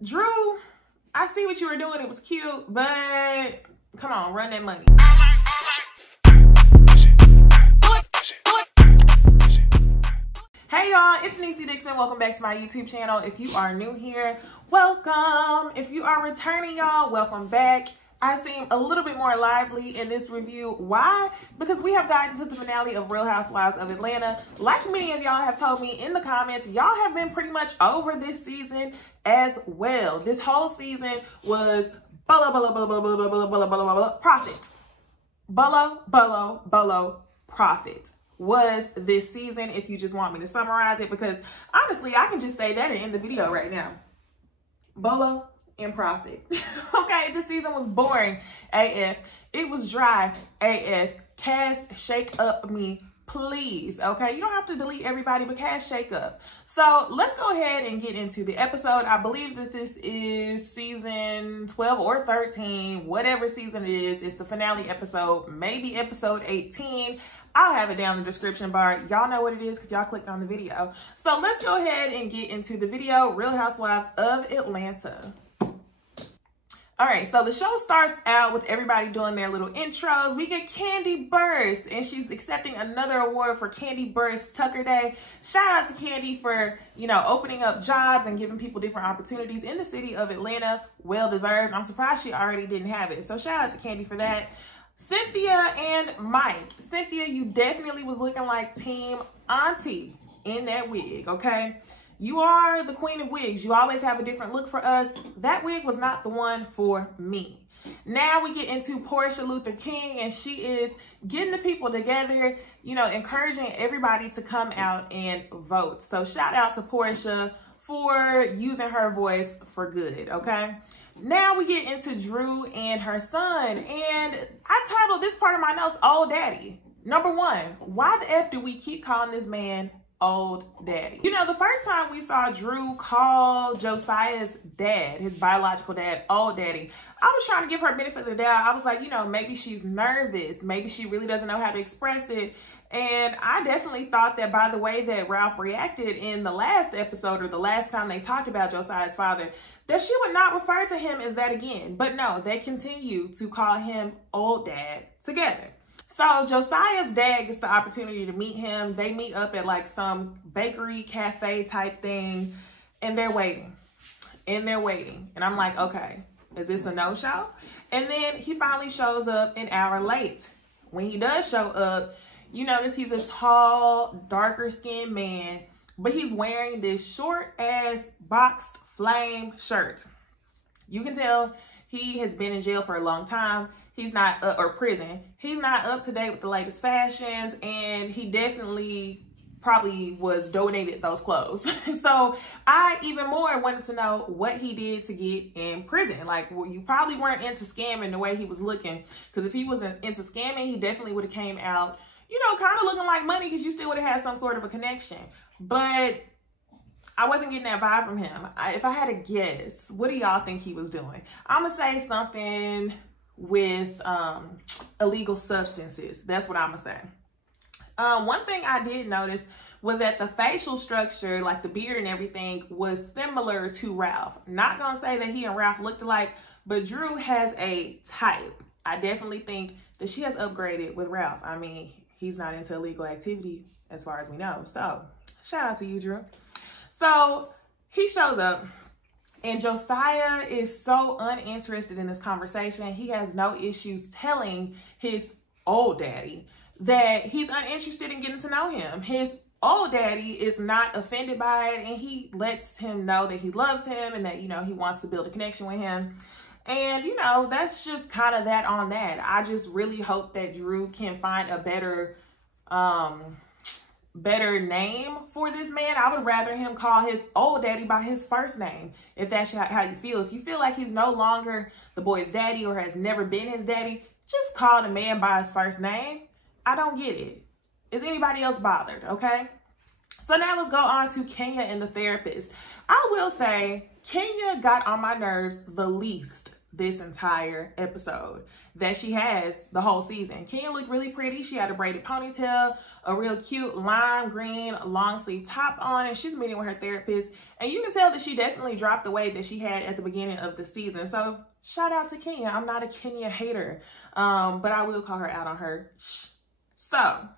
Drew, I see what you were doing. It was cute, but come on, run that money. Hey y'all, it's NeceyDixon. Welcome back to my YouTube channel. If you are new here, welcome. If you are returning, y'all, welcome back. I seem a little bit more lively in this review. Why? Because we have gotten to the finale of Real Housewives of Atlanta. Like many of y'all have told me in the comments, y'all have been pretty much over this season as well. This whole season was profit. Profit was this season, if you just want me to summarize it, because honestly, I can just say that and end the video right now. Bolo and profit. Okay, this season was boring AF. It was dry AF. Cast, shake up me, please. Okay, you don't have to delete everybody, but cast, shake up. So let's go ahead and get into the episode. I believe that this is season 12 or 13, whatever season it is. It's the finale episode, maybe episode 18. I'll have it down in the description bar. Y'all know what it is because y'all clicked on the video. So let's go ahead and get into the video. Real Housewives of Atlanta. All right, so the show starts out with everybody doing their little intros. We get Kandi Burruss, and she's accepting another award for Kandi Burruss Tucker Day. Shout out to Kandi for, you know, opening up jobs and giving people different opportunities in the city of Atlanta. Well deserved. I'm surprised she already didn't have it. So shout out to Kandi for that. Cynthia and Mike. Cynthia, you definitely was looking like Team Auntie in that wig, okay? You are the queen of wigs. You always have a different look for us. That wig was not the one for me. Now we get into Portia Luther King, and she is getting the people together, you know, encouraging everybody to come out and vote. So shout out to Portia for using her voice for good, okay? Now we get into Drew and her son, and I titled this part of my notes, Old Daddy. Number one, why the F do we keep calling this man Old Daddy? You know, the first time we saw Drew call Josiah's dad, his biological dad, Old Daddy, I was trying to give her benefit of the doubt. I was like, you know, maybe she's nervous. Maybe she really doesn't know how to express it. And I definitely thought that by the way that Ralph reacted in the last episode, or the last time they talked about Josiah's father, that she would not refer to him as that again. But no, they continue to call him Old Dad together. So Josiah's dad gets the opportunity to meet him. They meet up at like some bakery cafe type thing, and they're waiting. And I'm like, okay, is this a no-show? And then he finally shows up an hour late. When he does show up, you notice he's a tall, darker skinned man, but he's wearing this short ass boxed flame shirt. You can tell he has been in jail for a long time. He's not, or prison. He's not up to date with the latest fashions, and he definitely probably was donated those clothes. So I even more wanted to know what he did to get in prison. Like, well, you probably weren't into scamming the way he was looking, because if he wasn't into scamming, he definitely would have came out, you know, kind of looking like money, because you still would have had some sort of a connection. But I wasn't getting that vibe from him. If I had to guess, what do y'all think he was doing? I'm gonna say something with illegal substances. That's what I'm gonna say. One thing I did notice was that the facial structure, like the beard and everything, was similar to Ralph. Not gonna say that he and Ralph looked alike, but Drew has a type. I definitely think that she has upgraded with Ralph. I mean, he's not into illegal activity as far as we know. So shout out to you, Drew. So he shows up, and Josiah is so uninterested in this conversation. He has no issues telling his old daddy that he's uninterested in getting to know him. His old daddy is not offended by it, and he lets him know that he loves him and that, you know, he wants to build a connection with him. And, you know, that's just kind of that on that. I just really hope that Drew can find a better name for this man. I would rather him call his old daddy by his first name, if that's how you feel. If you feel like he's no longer the boy's daddy or has never been his daddy, just call the man by his first name. I don't get it. Is anybody else bothered? Okay. So now let's go on to Kenya and the therapist. I will say Kenya got on my nerves the least this entire episode that she has the whole season. Kenya looked really pretty. She had a braided ponytail, a real cute lime green long sleeve top on, and she's meeting with her therapist. And you can tell that she definitely dropped the weight that she had at the beginning of the season. So shout out to Kenya. I'm not a Kenya hater, but I will call her out on her. So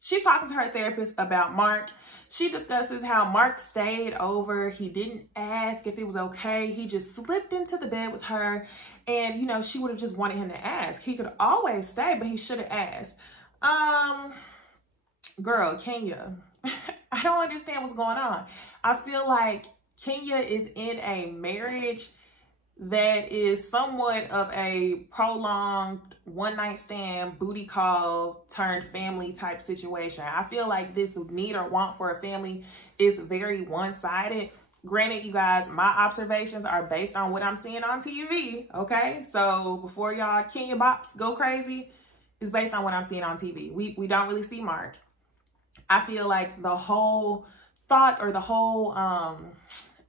she's talking to her therapist about Mark. She discusses how Mark stayed over. He didn't ask if it was okay. He just slipped into the bed with her. And, you know, she would have just wanted him to ask. He could always stay, but he should have asked. Girl, Kenya, I don't understand what's going on. I feel like Kenya is in a marriage that is somewhat of a prolonged one-night stand, booty call turned family type situation. I feel like this need or want for a family is very one-sided. Granted, you guys, my observations are based on what I'm seeing on TV, okay? So before y'all Kenya bops go crazy, it's based on what I'm seeing on TV. We don't really see Mark. I feel like the whole thought or the whole,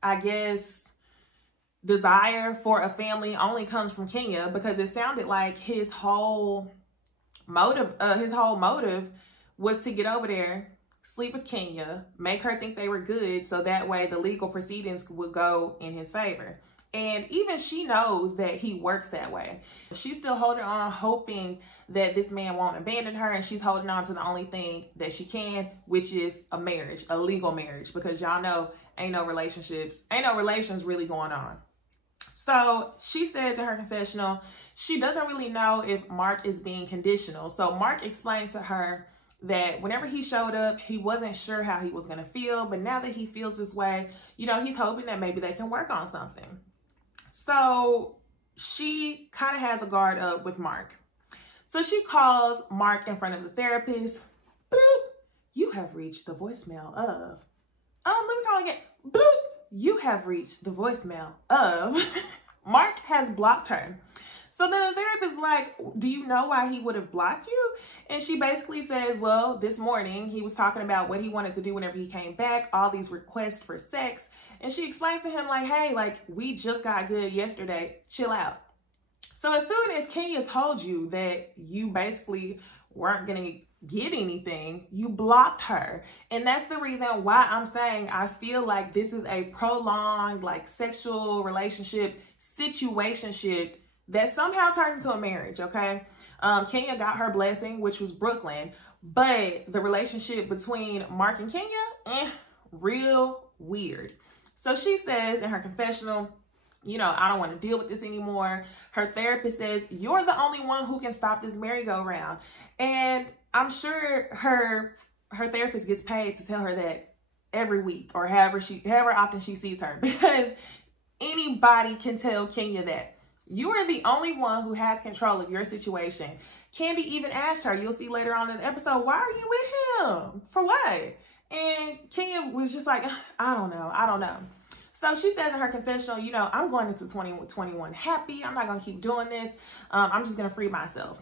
I guess, desire for a family only comes from Kenya, because it sounded like his whole motive was to get over there, sleep with Kenya, make her think they were good, so that way the legal proceedings would go in his favor. And even she knows that he works that way. She's still holding on, hoping that this man won't abandon her, and she's holding on to the only thing that she can, which is a marriage, a legal marriage, because y'all know ain't no relations really going on. So she says in her confessional, she doesn't really know if Mark is being conditional. So Mark explained to her that whenever he showed up, he wasn't sure how he was going to feel. But now that he feels this way, you know, he's hoping that maybe they can work on something. So she kind of has a guard up with Mark. So she calls Mark in front of the therapist. Boop. You have reached the voicemail of. Let me call again. Boop. You have reached the voicemail of. Mark has blocked her. So then the therapist is like, do you know why he would have blocked you? And she basically says, well, this morning he was talking about what he wanted to do whenever he came back, all these requests for sex. And she explains to him like, hey, like we just got good yesterday, chill out. So as soon as Kenya told you that you basically weren't going to get anything, you blocked her. And that's the reason why I'm saying I feel like this is a prolonged like sexual relationship situationship that somehow turned into a marriage, okay? Kenya got her blessing, which was Brooklyn, but the relationship between Mark and Kenya, real weird. So she says in her confessional, you know, I don't want to deal with this anymore. Her therapist says, you're the only one who can stop this merry-go-round. And I'm sure her therapist gets paid to tell her that every week or however often she sees her, because anybody can tell Kenya that. You are the only one who has control of your situation. Candy even asked her, you'll see later on in the episode, why are you with him? For what? And Kenya was just like, I don't know. So she says in her confessional, you know, I'm going into 2021 happy. I'm not going to keep doing this. I'm just going to free myself.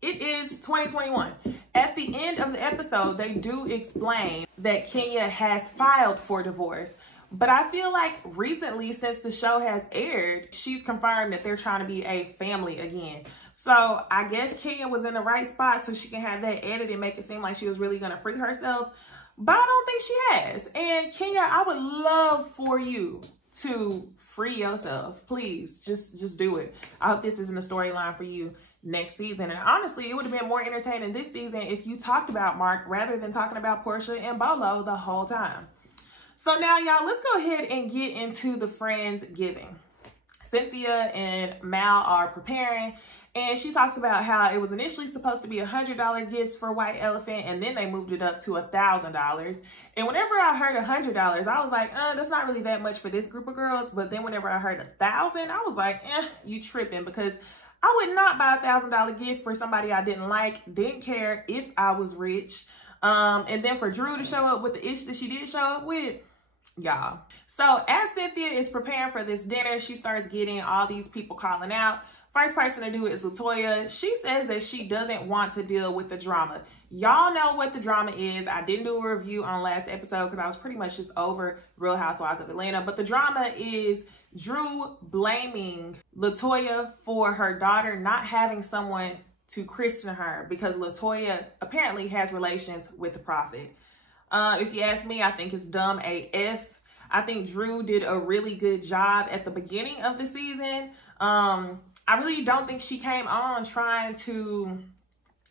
It is 2021. At the end of the episode, they do explain that Kenya has filed for divorce. But I feel like recently, since the show has aired, she's confirmed that they're trying to be a family again. So I guess Kenya was in the right spot so she can have that edit and make it seem like she was really going to free herself. But I don't think she has. And Kenya, I would love for you to free yourself. Please, just do it. I hope this isn't a storyline for you next season. And honestly, it would have been more entertaining this season if you talked about Mark rather than talking about Portia and Bolo the whole time. So now, y'all, let's go ahead and get into the Friendsgiving. Cynthia and Mal are preparing, and she talks about how it was initially supposed to be $100 gifts for White Elephant, and then they moved it up to $1,000. And whenever I heard $100, I was like, that's not really that much for this group of girls. But then whenever I heard $1,000, I was like, you tripping, because I would not buy a $1,000 gift for somebody I didn't like, didn't care if I was rich. And then for Drew to show up with the ish that she did show up with, y'all. So as Cynthia is preparing for this dinner, she starts getting all these people calling out. First person to do it is Latoya. She says that she doesn't want to deal with the drama. Y'all know what the drama is. I didn't do a review on last episode because I was pretty much just over Real Housewives of Atlanta. But the drama is Drew blaming Latoya for her daughter not having someone to christen her because Latoya apparently has relations with the prophet. If you ask me, I think it's dumb AF. I think Drew did a really good job at the beginning of the season. I really don't think she came on trying to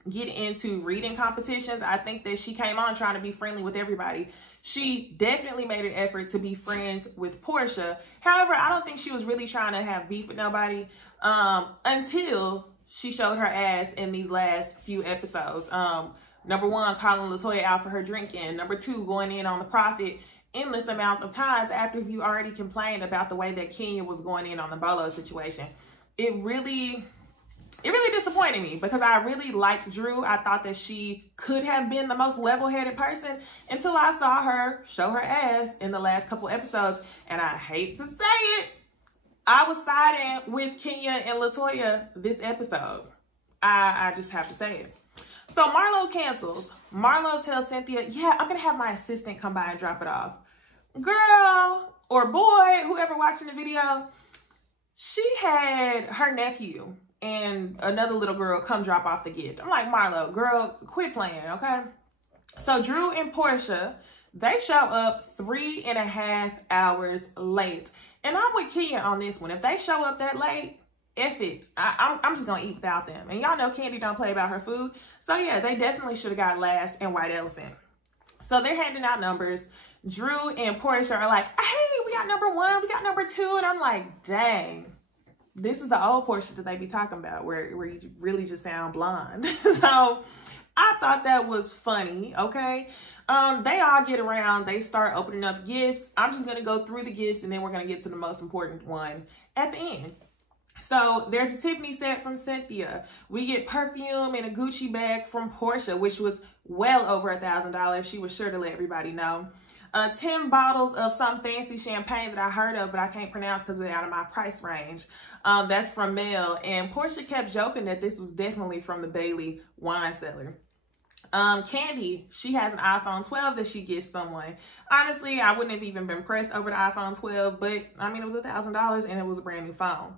get into reading competitions. I think that she came on trying to be friendly with everybody. She definitely made an effort to be friends with Portia. However, I don't think she was really trying to have beef with nobody until she showed her ass in these last few episodes. Number one, calling Latoya out for her drinking. Number two, going in on the prophet endless amounts of times after you already complained about the way that Kenya was going in on the Bolo situation. It really disappointed me because I really liked Drew. I thought that she could have been the most level-headed person until I saw her show her ass in the last couple episodes. And I hate to say it, I was siding with Kenya and Latoya this episode. I just have to say it. So Marlo cancels. Marlo tells Cynthia, yeah, I'm going to have my assistant come by and drop it off. Girl or boy, whoever watching the video, she had her nephew and another little girl come drop off the gift. I'm like, Marlo, girl, quit playing, okay? So Drew and Portia, they show up 3.5 hours late. And I'm with Kenya on this one. If they show up that late, F it. I'm just going to eat without them. And y'all know Candy don't play about her food. So yeah, they definitely should have got last and White Elephant. So they're handing out numbers. Drew and Portia are like, hey, we got number 1, we got number 2. And I'm like, dang. This is the old Portia that they be talking about where you really just sound blonde. So I thought that was funny, okay? They all get around. They start opening up gifts. I'm just going to go through the gifts and then we're going to get to the most important one at the end. So there's a Tiffany set from Cynthia. We get perfume and a Gucci bag from Portia, which was well over $1,000. She was sure to let everybody know. 10 bottles of some fancy champagne that I heard of, but I can't pronounce because it's out of my price range. That's from Mel. And Portia kept joking that this was definitely from the Bailey wine cellar. Candy, she has an iPhone 12 that she gives someone. Honestly, I wouldn't have even been pressed over the iPhone 12, but I mean, it was $1,000 and it was a brand new phone.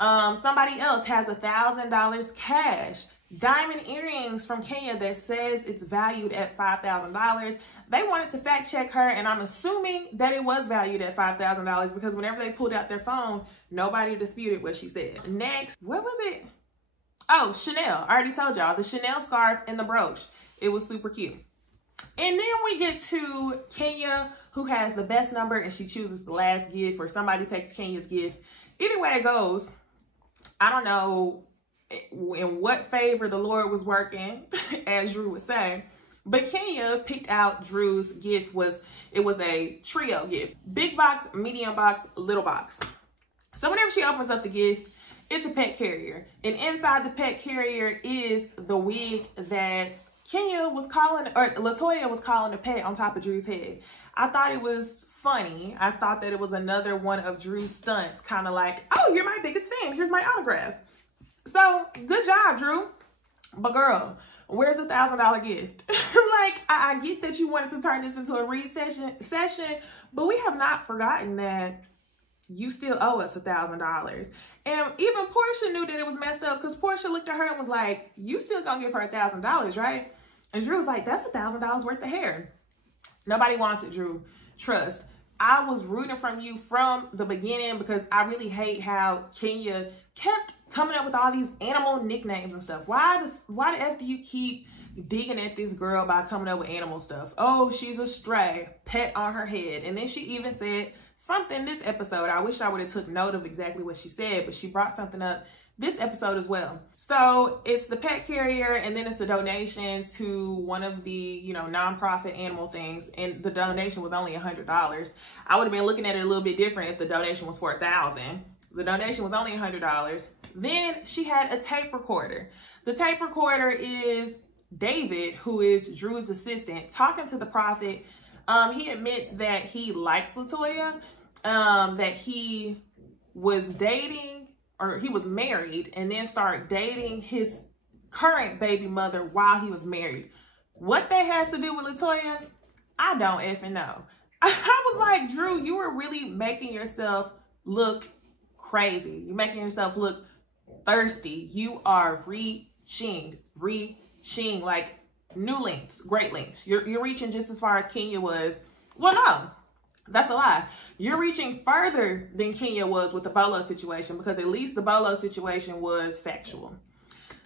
Somebody else has $1,000 cash. Diamond earrings from Kenya that says it's valued at $5,000. They wanted to fact check her, and I'm assuming that it was valued at $5,000 because whenever they pulled out their phone, nobody disputed what she said. Next, what was it? Oh, Chanel. I already told y'all. The Chanel scarf and the brooch. It was super cute. And then we get to Kenya, who has the best number, and she chooses the last gift, or somebody takes Kenya's gift. Either way it goes, I don't know in what favor the Lord was working, as Drew would say, but Kenya picked out Drew's gift. It was a trio gift: big box, medium box, little box. So whenever she opens up the gift, it's a pet carrier, and inside the pet carrier is the wig that Kenya was calling, or Latoya was calling, a pet on top of Drew's head. I thought it was funny. I thought that it was another one of Drew's stunts, kind of like, oh, you're my biggest fan, here's my autograph. So good job, Drew. But girl, where's the $1,000 gift? Like, I get that you wanted to turn this into a read session, but we have not forgotten that you still owe us $1,000. And even Portia knew that it was messed up, because Portia looked at her and was like, you still gonna give her $1,000, right? And Drew was like, that's $1,000 worth of hair. Nobody wants it, Drew. Trust. I was rooting from you from the beginning because I really hate how Kenya kept coming up with all these animal nicknames and stuff. Why the F do you keep digging at this girl by coming up with animal stuff? Oh, she's a stray, pet on her head. And then she even said something this episode. I wish I would have took note of exactly what she said, but she brought something up this episode as well. So it's the pet carrier, and then it's a donation to one of the, you know, nonprofit animal things. And the donation was only $100. I would have been looking at it a little bit different if the donation was for $1,000. The donation was only $100. Then she had a tape recorder. The tape recorder is David, who is Drew's assistant, talking to the prophet. He admits that he likes Latoya, that he was dating, or he was married, and then started dating his current baby mother while he was married. What that has to do with Latoya, I don't effing know. I was like, Drew, you were really making yourself look crazy. You're making yourself look thirsty. You are reaching like new lengths, great lengths. You're reaching just as far as Kenya was. Well, no, that's a lie. You're reaching further than Kenya was with the Bolo situation, because at least the Bolo situation was factual.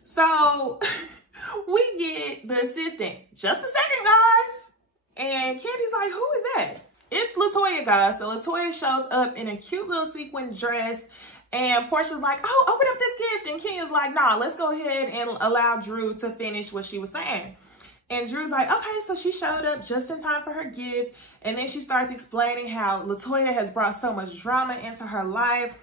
So we get the assistant. Just a second, guys. And Candy's like, who is that? It's LaToya, guys. So LaToya shows up in a cute little sequin dress. And Portia's like, oh, open up this gift. And Kenya's like, nah, let's go ahead and allow Drew to finish what she was saying. And Drew's like, okay, so she showed up just in time for her gift. And then she starts explaining how LaToya has brought so much drama into her life.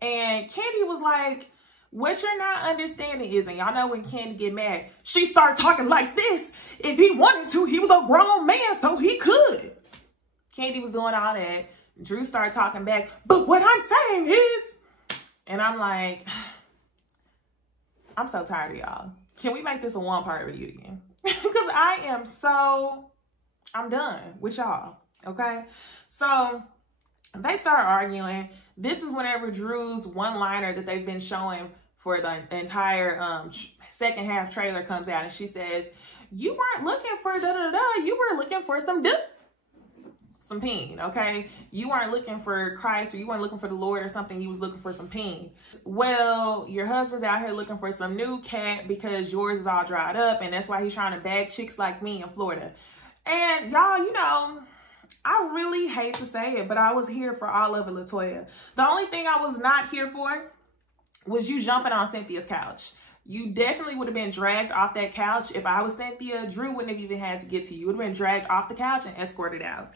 And Candy was like, what you're not understanding is, and y'all know when Candy get mad, she started talking like this. If he wanted to, he was a grown man, so he could. Candy was doing all that. Drew started talking back. But what I'm saying is, and I'm like, I'm so tired of y'all. Can we make this a one-part reunion? Because I'm done with y'all, okay? So they start arguing. This is whenever Drew's one-liner that they've been showing for the entire second half trailer comes out, and she says, you weren't looking for da-da-da, you were looking for some pain, okay? You weren't looking for Christ, or you weren't looking for the Lord or something, you was looking for some pain. Well, your husband's out here looking for some new cat because yours is all dried up, and that's why he's trying to bag chicks like me in Florida. And y'all, you know, I really hate to say it, but I was here for all of it, LaToya. The only thing I was not here for was you jumping on Cynthia's couch. You definitely would have been dragged off that couch. If I was Cynthia, Drew wouldn't have even had to get to you. You would have been dragged off the couch and escorted out.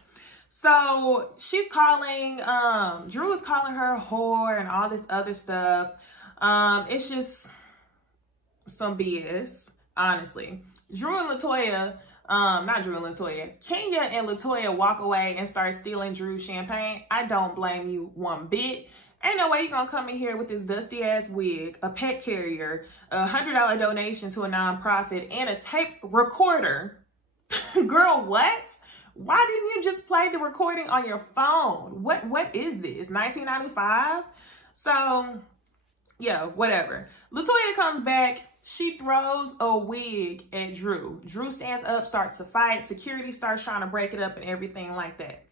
So she's calling, Drew is calling her a whore and all this other stuff. It's just some BS, honestly. Drew and LaToya, not Drew and LaToya, Kenya and LaToya walk away and start stealing Drew's champagne. I don't blame you one bit. Ain't no way you're gonna come in here with this dusty ass wig, a pet carrier, a $100 donation to a nonprofit, and a tape recorder. Girl, what? Why didn't you just play the recording on your phone? What is this, 1995? So, yeah, whatever. LaToya comes back. She throws a wig at Drew. Drew stands up, starts to fight. Security starts trying to break it up and everything like that.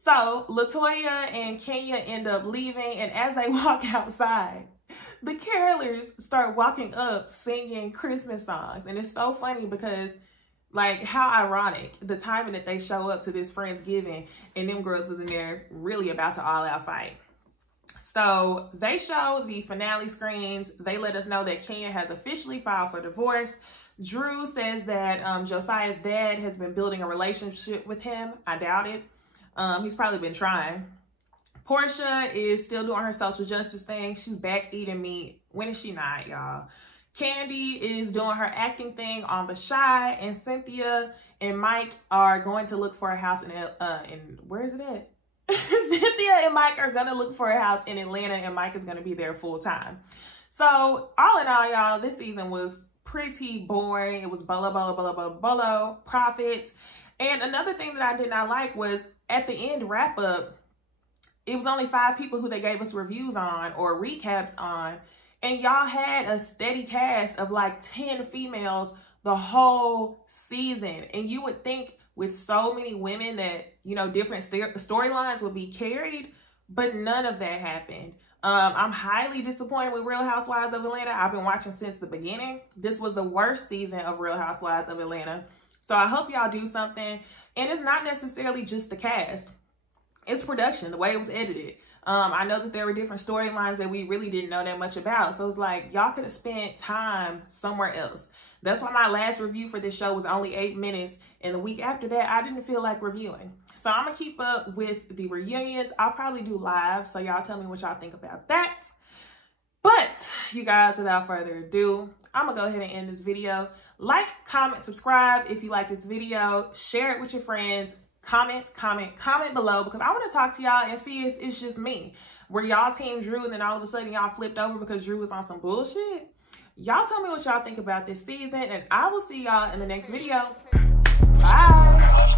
So LaToya and Kenya end up leaving, and as they walk outside, the carolers start walking up singing Christmas songs. And it's so funny because, like, how ironic the timing that they show up to this Friendsgiving and them girls was in there really about to all out fight. So they show the finale screens. They let us know that Kenya has officially filed for divorce. Drew says that Josiah's dad has been building a relationship with him. I doubt it. He's probably been trying. Portia is still doing her social justice thing. She's back eating meat. When is she not, y'all? Candy is doing her acting thing on The Shy, and Cynthia and Mike are going to look for a house in where is it at? Cynthia and Mike are gonna look for a house in Atlanta, and Mike is gonna be there full time. So all in all, y'all, this season was pretty boring. It was bolo, profit. And another thing that I did not like was at the end wrap up, it was only 5 people who they gave us reviews on or recaps on. And y'all had a steady cast of like 10 females the whole season. And you would think with so many women that, you know, different storylines would be carried, but none of that happened. I'm highly disappointed with Real Housewives of Atlanta. I've been watching since the beginning. This was the worst season of Real Housewives of Atlanta. So I hope y'all do something. And it's not necessarily just the cast. It's production, the way it was edited. I know that there were different storylines that we really didn't know that much about. So it's like, y'all could have spent time somewhere else. That's why my last review for this show was only 8 minutes. And the week after that, I didn't feel like reviewing. So I'm going to keep up with the reunions. I'll probably do live. So y'all tell me what y'all think about that. But you guys, without further ado, I'm going to go ahead and end this video. Like, comment, subscribe if you like this video. Share it with your friends. Comment below, because I want to talk to y'all and see if it's just me. Were y'all team Drew and then all of a sudden y'all flipped over because Drew was on some bullshit? Y'all tell me what y'all think about this season, and I will see y'all in the next video. Bye.